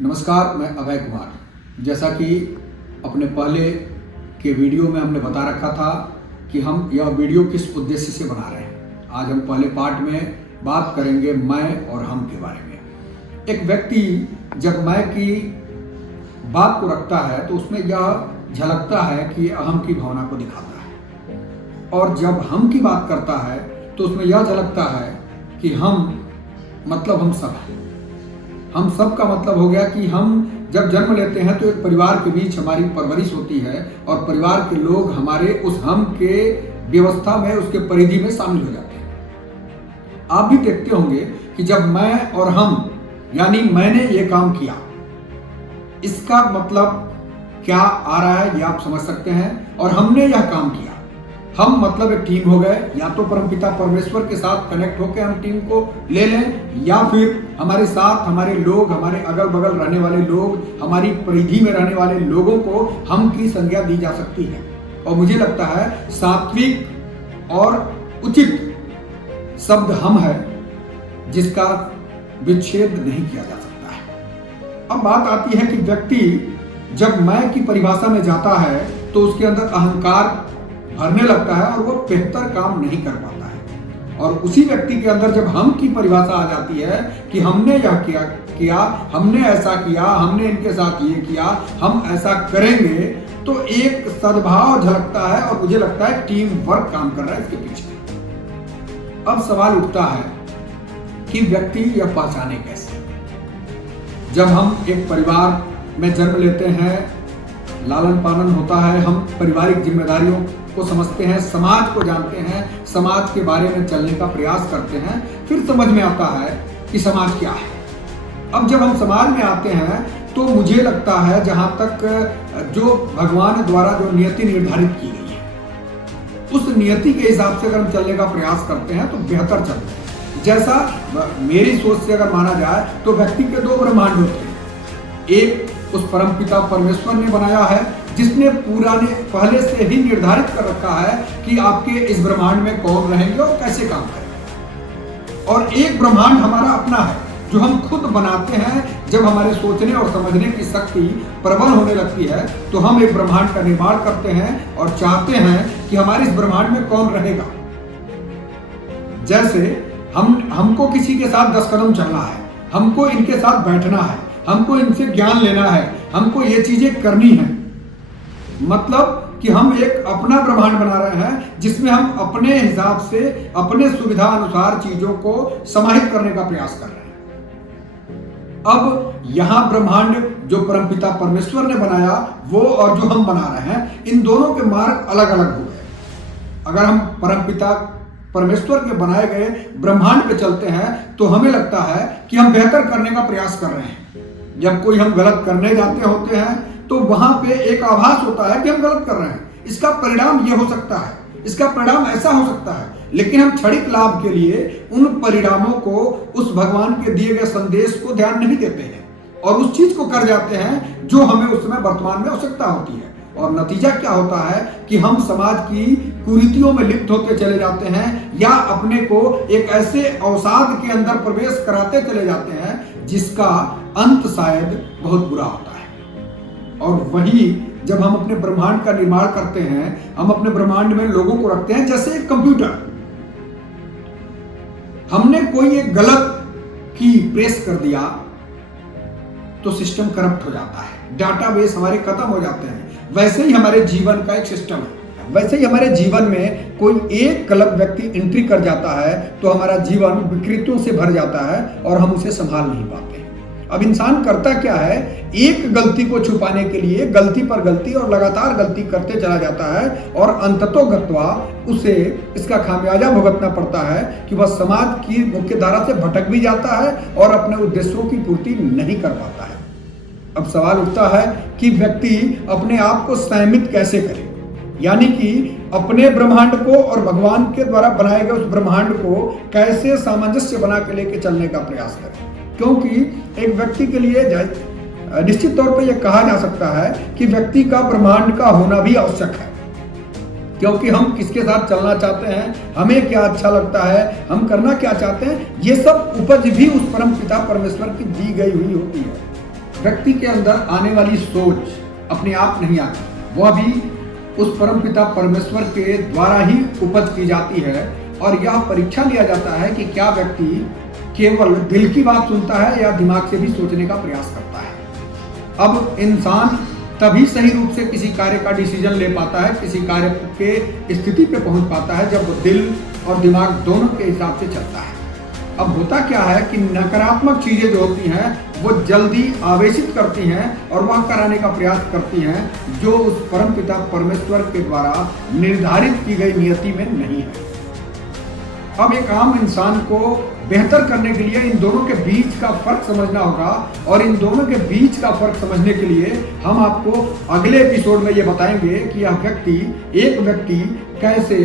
नमस्कार, मैं अभय कुमार। जैसा कि अपने पहले के वीडियो में हमने बता रखा था कि हम यह वीडियो किस उद्देश्य से बना रहे हैं। आज हम पहले पार्ट में बात करेंगे मैं और हम के बारे में। एक व्यक्ति जब मैं की बात को रखता है तो उसमें यह झलकता है कि अहम की भावना को दिखाता है, और जब हम की बात करता है तो उसमें यह झलकता है कि हम मतलब हम सब हैं। हम सब का मतलब हो गया कि हम जब जन्म लेते हैं तो एक परिवार के बीच हमारी परवरिश होती है और परिवार के लोग हमारे उस हम के व्यवस्था में, उसके परिधि में शामिल हो जाते हैं। आप भी देखते होंगे कि जब मैं और हम यानी मैंने ये काम किया, इसका मतलब क्या आ रहा है ये आप समझ सकते हैं। और हमने यह काम किया, हम मतलब एक टीम हो गए। या तो परमपिता परमेश्वर के साथ कनेक्ट होकर हम टीम को ले लें, या फिर हमारे साथ हमारे लोग, हमारे अगल बगल रहने वाले लोग, हमारी परिधि में रहने वाले लोगों को हम की संज्ञा दी जा सकती है। और मुझे लगता है सात्विक और उचित शब्द हम है, जिसका विच्छेद नहीं किया जा सकता है। अब बात आती है कि व्यक्ति जब मैं की परिभाषा में जाता है तो उसके अंदर अहंकार भरने लगता है और वो बेहतर काम नहीं कर पाता है। और उसी व्यक्ति के अंदर जब हम की परिभाषा आ जाती है कि हमने यह किया, हमने ऐसा किया, हमने इनके साथ ये किया, हम ऐसा करेंगे, तो एक सद्भाव झलकता है और मुझे लगता है टीम वर्क काम कर रहा है इसके पीछे। अब सवाल उठता है कि व्यक्ति यह पहचाने कैसे। जब हम एक परिवार में जन्म लेते हैं, लालन पालन होता है, हम पारिवारिक जिम्मेदारियों को समझते हैं, समाज को जानते हैं, समाज के बारे में चलने का प्रयास करते हैं, फिर समझ में आता है कि समाज क्या है। अब जब हम समाज में आते हैं तो मुझे लगता है जहां तक जो भगवान द्वारा जो नियति निर्धारित की गई है, उस नियति के हिसाब से अगर हम चलने का प्रयास करते हैं तो बेहतर चलते हैं। जैसा मेरी सोच से अगर माना जाए तो व्यक्ति के दो ब्रह्मांड होते हैं। एक उस परमपिता परमेश्वर ने बनाया है, जिसने पहले से ही निर्धारित कर रखा है कि आपके इस ब्रह्मांड में कौन रहेंगे और कैसे काम करेंगे। और एक ब्रह्मांड हमारा अपना है, जो हम खुद बनाते हैं। जब हमारे सोचने और समझने की शक्ति प्रबल होने लगती है तो हम एक ब्रह्मांड का निर्माण करते हैं और चाहते हैं कि हमारे इस ब्रह्मांड में कौन रहेगा। जैसे हमको किसी के साथ 10 कदम चलना है, हमको इनके साथ बैठना है, हमको इनसे ज्ञान लेना है, हमको ये चीजें करनी है। मतलब कि हम एक अपना ब्रह्मांड बना रहे हैं, जिसमें हम अपने हिसाब से, अपने सुविधा अनुसार चीजों को समाहित करने का प्रयास कर रहे हैं। अब यहां ब्रह्मांड जो परमपिता परमेश्वर ने बनाया, वो और जो हम बना रहे हैं, इन दोनों के मार्ग अलग अलग हो गए। अगर हम परमपिता परमेश्वर के बनाए गए ब्रह्मांड पे चलते हैं तो हमें लगता है कि हम बेहतर करने का प्रयास कर रहे हैं। जब कोई हम गलत करने जाते होते हैं तो वहां पे एक आभास होता है कि हम गलत कर रहे हैं। इसका परिणाम यह हो सकता है, इसका परिणाम ऐसा हो सकता है, लेकिन हम क्षणिक लाभ के लिए उन परिणामों को, उस भगवान के दिए गए संदेश को ध्यान नहीं देते हैं और उस चीज को कर जाते हैं जो हमें उस समय वर्तमान में आवश्यकता होती है। और नतीजा क्या होता है कि हम समाज की कुरीतियों में लिप्त होते चले जाते हैं, या अपने को एक ऐसे अवसाद के अंदर प्रवेश कराते चले जाते हैं जिसका अंत शायद बहुत बुरा होता है। और वही जब हम अपने ब्रह्मांड का निर्माण करते हैं, हम अपने ब्रह्मांड में लोगों को रखते हैं जैसे एक कंप्यूटर। हमने कोई एक गलत की प्रेस कर दिया तो सिस्टम करप्ट हो जाता है, डाटाबेस हमारे खत्म हो जाते हैं। वैसे ही हमारे जीवन का एक सिस्टम है। वैसे ही हमारे जीवन में कोई एक गलत व्यक्ति एंट्री कर जाता है तो हमारा जीवन विकृतियों से भर जाता है और हम उसे संभाल नहीं पाते। अब इंसान करता क्या है, एक गलती को छुपाने के लिए गलती पर गलती और लगातार गलती करते चला जाता है, और अंततोगत्वा उसे इसका खामियाजा भुगतना पड़ता है कि वह समाज की मुख्य धारा से भटक भी जाता है और अपने उद्देश्यों की पूर्ति नहीं कर पाता है। अब सवाल उठता है कि व्यक्ति अपने आप को संयमित कैसे करे, यानी कि अपने ब्रह्मांड को और भगवान के द्वारा बनाए गए उस ब्रह्मांड को कैसे सामंजस्य बना के लेके चलने का प्रयास करे। क्योंकि एक व्यक्ति के लिए निश्चित तौर पर यह कहा जा सकता है कि व्यक्ति का ब्रह्मांड का होना भी आवश्यक है, क्योंकि हम किसके साथ चलना चाहते हैं, हमें क्या अच्छा लगता है, हम करना क्या चाहते हैं, ये सब उपज भी उस परम पिता परमेश्वर की दी गई हुई होती है। व्यक्ति के अंदर आने वाली सोच अपने आप नहीं आती, वह भी उस परमपिता परमेश्वर के द्वारा ही उपज की जाती है। और यह परीक्षा लिया जाता है कि क्या व्यक्ति केवल दिल की बात सुनता है या दिमाग से भी सोचने का प्रयास करता है। अब इंसान तभी सही रूप से किसी कार्य का डिसीजन ले पाता है, किसी कार्य के स्थिति पे पहुंच पाता है, जब वो दिल और दिमाग दोनों के हिसाब से चलता है। अब होता क्या है कि नकारात्मक चीजें जो होती हैं वो जल्दी आवेशित करती हैं और वह कराने का प्रयास करती हैं जो उस परमपिता परमेश्वर के द्वारा निर्धारित की गई नियति में नहीं है। अब एक आम इंसान को बेहतर करने के लिए इन दोनों के बीच का फर्क समझना होगा, और इन दोनों के बीच का फर्क समझने के लिए हम आपको अगले एपिसोड में ये बताएंगे कि एक व्यक्ति कैसे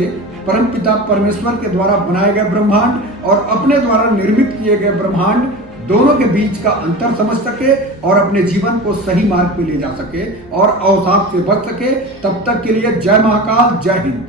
परमपिता परमेश्वर के द्वारा बनाए गए ब्रह्मांड और अपने द्वारा निर्मित किए गए ब्रह्मांड दोनों के बीच का अंतर समझ सके और अपने जीवन को सही मार्ग पे ले जा सके और अवसाद से बच सके। तब तक के लिए जय महाकाल, जय हिंद।